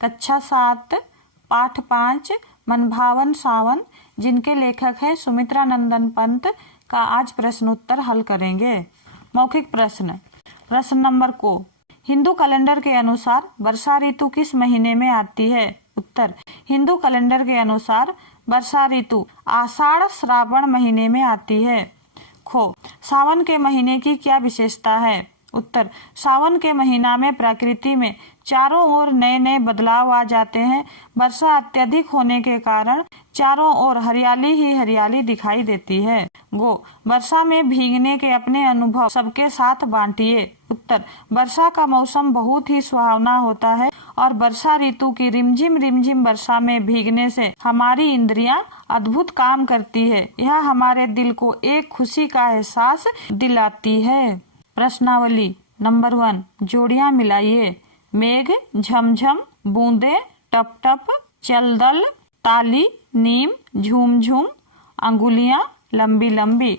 कक्षा 7 पाठ 5 मनभावन सावन, जिनके लेखक है सुमित्रा नंदन पंत का आज प्रश्न उत्तर हल करेंगे। मौखिक प्रश्न। प्रश्न नंबर को, हिंदू कैलेंडर के अनुसार वर्षा ऋतु किस महीने में आती है? उत्तर, हिंदू कैलेंडर के अनुसार वर्षा ऋतु आषाढ़ श्रावण महीने में आती है। खो, सावन के महीने की क्या विशेषता है? उत्तर, सावन के महीना में प्रकृति में चारों ओर नए नए बदलाव आ जाते हैं। वर्षा अत्यधिक होने के कारण चारों ओर हरियाली ही हरियाली दिखाई देती है। गो, वर्षा में भीगने के अपने अनुभव सबके साथ बांटिए। उत्तर, वर्षा का मौसम बहुत ही सुहावना होता है और वर्षा ऋतु की रिमझिम रिमझिम वर्षा में भीगने से हमारी इंद्रियां अद्भुत काम करती है। यह हमारे दिल को एक खुशी का एहसास दिलाती है। प्रश्नावली नंबर 1, जोड़ियां मिलाइए। मेघ, झमझम, बूंदे, टप टप, चलदल, ताली, नीम, झूम झूम, अंगुलियां, लंबी लंबी।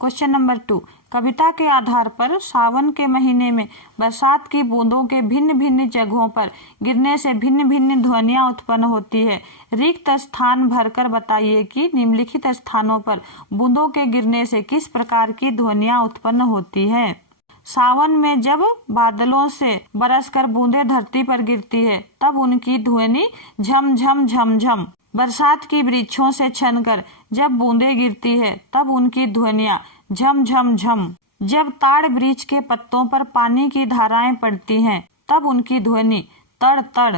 क्वेश्चन नंबर 2, कविता के आधार पर सावन के महीने में बरसात की बूंदों के भिन्न भिन्न जगहों पर गिरने से भिन्न भिन्न ध्वनियां उत्पन्न होती है। रिक्त स्थान भरकर बताइए कि निम्नलिखित स्थानों पर बूंदों के गिरने से किस प्रकार की ध्वनियां उत्पन्न होती है। सावन में जब बादलों से बरसकर बूंदें धरती पर गिरती है तब उनकी ध्वनि झम झम झम झम। बरसात की वृक्षों से छनकर जब बूंदें गिरती है तब उनकी ध्वनियां झम झम झम। जब ताड़ वृक्ष के पत्तों पर पानी की धाराएं पड़ती हैं तब उनकी ध्वनि तड़ तड़।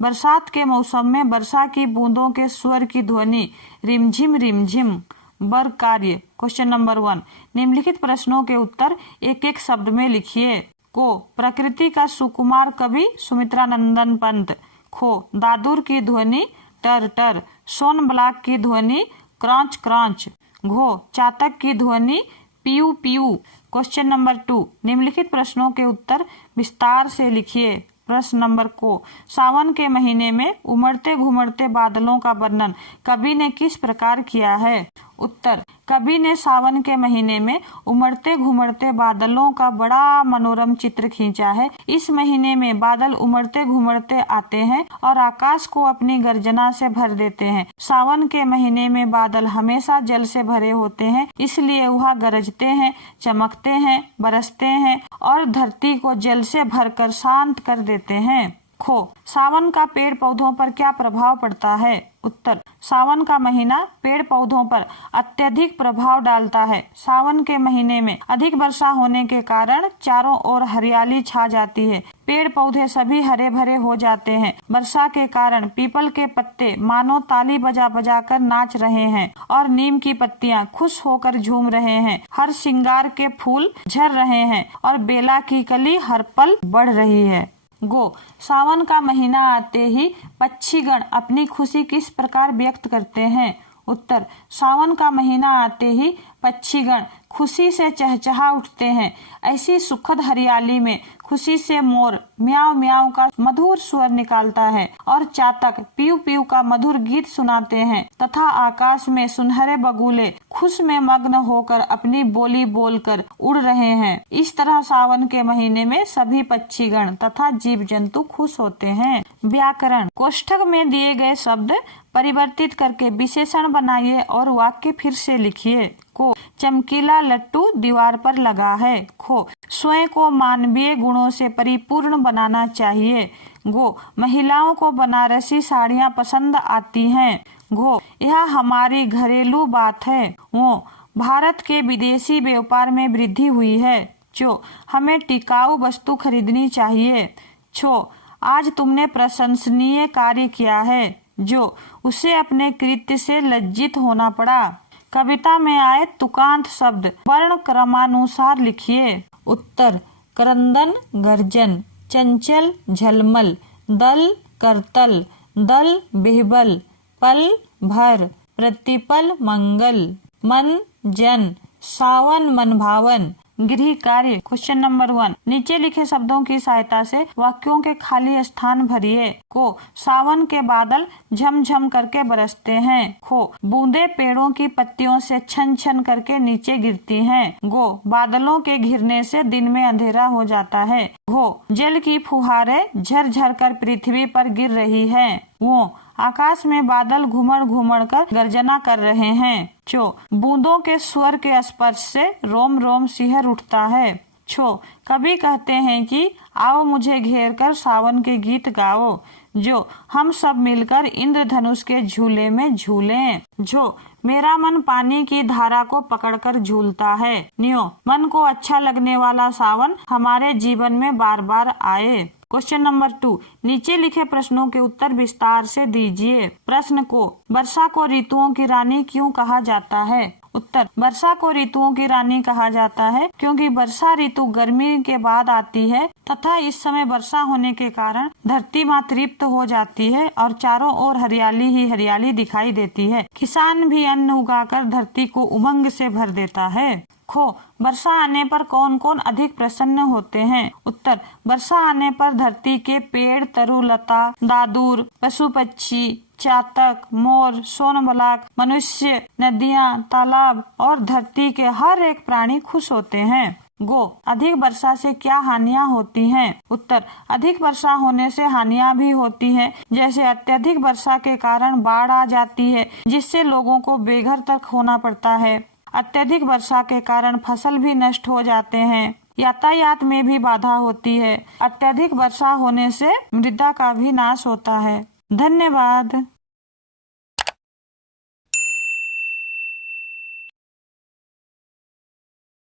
बरसात के मौसम में वर्षा की बूंदों के स्वर की ध्वनि रिमझिम रिमझिम। वर्ग कार्य। क्वेश्चन नंबर 1, निम्नलिखित प्रश्नों के उत्तर एक एक शब्द में लिखिए। को, प्रकृति का सुकुमार कवि सुमित्रा नंदन पंत। खो, दादुर की ध्वनि टर टर। सोनबलाक की ध्वनि क्रॉच क्रॉच। घो, चातक की ध्वनि पीयू पीयू। क्वेश्चन नंबर 2, निम्नलिखित प्रश्नों के उत्तर विस्तार से लिखिए। प्रश्न नंबर को, सावन के महीने में उमड़ते घुमड़ते बादलों का वर्णन कवि ने किस प्रकार किया है? उत्तर, कवि ने सावन के महीने में उमड़ते घुमड़ते बादलों का बड़ा मनोरम चित्र खींचा है। इस महीने में बादल उमड़ते घुमड़ते आते हैं और आकाश को अपनी गर्जना से भर देते हैं। सावन के महीने में बादल हमेशा जल से भरे होते हैं, इसलिए वह गरजते हैं, चमकते हैं, बरसते हैं और धरती को जल से भरकर शांत कर देते हैं। खो, सावन का पेड़ पौधों पर क्या प्रभाव पड़ता है? उत्तर, सावन का महीना पेड़ पौधों पर अत्यधिक प्रभाव डालता है। सावन के महीने में अधिक वर्षा होने के कारण चारों ओर हरियाली छा जाती है। पेड़ पौधे सभी हरे भरे हो जाते हैं। वर्षा के कारण पीपल के पत्ते मानो ताली बजा बजा कर नाच रहे हैं और नीम की पत्तियां खुश होकर झूम रहे हैं। हर श्रृंगार के फूल झर रहे हैं और बेला की कली हर पल बढ़ रही है। गो, सावन का महीना आते ही पक्षीगण अपनी खुशी किस प्रकार व्यक्त करते हैं? उत्तर, सावन का महीना आते ही पक्षीगण खुशी से चहचहा उठते हैं। ऐसी सुखद हरियाली में खुशी से मोर म्याऊ म्याऊ का मधुर स्वर निकालता है और चातक पीऊ पीऊ का मधुर गीत सुनाते हैं तथा आकाश में सुनहरे बगुले खुश में मग्न होकर अपनी बोली बोलकर उड़ रहे हैं। इस तरह सावन के महीने में सभी पक्षीगण तथा जीव जंतु खुश होते हैं। व्याकरण। कोष्ठक में दिए गए शब्द परिवर्तित करके विशेषण बनाइए और वाक्य फिर से लिखिए। को, चमकीला लट्टू दीवार पर लगा है। खो, स्वयं को मानवीय गुणों से परिपूर्ण बनाना चाहिए। गो, महिलाओं को बनारसी साड़ियाँ पसंद आती हैं। घो, यह हमारी घरेलू बात है। वो, भारत के विदेशी व्यापार में वृद्धि हुई है। चो, हमें टिकाऊ वस्तु खरीदनी चाहिए। छो, आज तुमने प्रशंसनीय कार्य किया है जो उसे अपने कृत्य से लज्जित होना पड़ा। कविता में आए तुकांत शब्द वर्ण क्रमानुसार लिखिए। उत्तर, करंदन गर्जन, चंचल झलमल, दल करतल, दल बिहबल, पल भर, प्रतिपल मंगल, मन जन, सावन मन भावन। गृह कार्य। क्वेश्चन नंबर 1, नीचे लिखे शब्दों की सहायता से वाक्यों के खाली स्थान भरिए। को, सावन के बादल झमझम करके बरसते हैं। खो, बूंदे पेड़ों की पत्तियों से छन छन करके नीचे गिरती हैं। गो, बादलों के घिरने से दिन में अंधेरा हो जाता है। घो, जल की फुहारें झरझर कर पृथ्वी पर गिर रही है। वो, आकाश में बादल घुमड़ घुमड़ कर गर्जना कर रहे हैं। चो, बूंदों के स्वर के स्पर्श से रोम रोम सिहर उठता है। छो, कभी कहते हैं कि आओ मुझे घेर कर सावन के गीत गाओ, जो हम सब मिलकर इंद्रधनुष के झूले में झूलें। झो, मेरा मन पानी की धारा को पकड़कर झूलता है। न्यो, मन को अच्छा लगने वाला सावन हमारे जीवन में बार बार आए। क्वेश्चन नंबर 2, नीचे लिखे प्रश्नों के उत्तर विस्तार से दीजिए। प्रश्न को, वर्षा को ऋतुओं की रानी क्यों कहा जाता है? उत्तर, वर्षा को ऋतुओं की रानी कहा जाता है क्योंकि वर्षा ऋतु गर्मी के बाद आती है तथा इस समय वर्षा होने के कारण धरती माँ तृप्त हो जाती है और चारों ओर हरियाली ही हरियाली दिखाई देती है। किसान भी अन्न उगाकर धरती को उमंग से भर देता है। खो, वर्षा आने पर कौन कौन अधिक प्रसन्न होते हैं? उत्तर, वर्षा आने पर धरती के पेड़, तरुलता, दादुर, पशु पक्षी, चातक, मोर, सोनमलाक, मनुष्य, नदियाँ, तालाब और धरती के हर एक प्राणी खुश होते हैं। गो, अधिक वर्षा से क्या हानियां होती हैं? उत्तर, अधिक वर्षा होने से हानियां भी होती हैं, जैसे अत्यधिक वर्षा के कारण बाढ़ आ जाती है जिससे लोगों को बेघर तक होना पड़ता है। अत्यधिक वर्षा के कारण फसल भी नष्ट हो जाते हैं। यातायात में भी बाधा होती है। अत्यधिक वर्षा होने से मृदा का भी नाश होता है। धन्यवाद।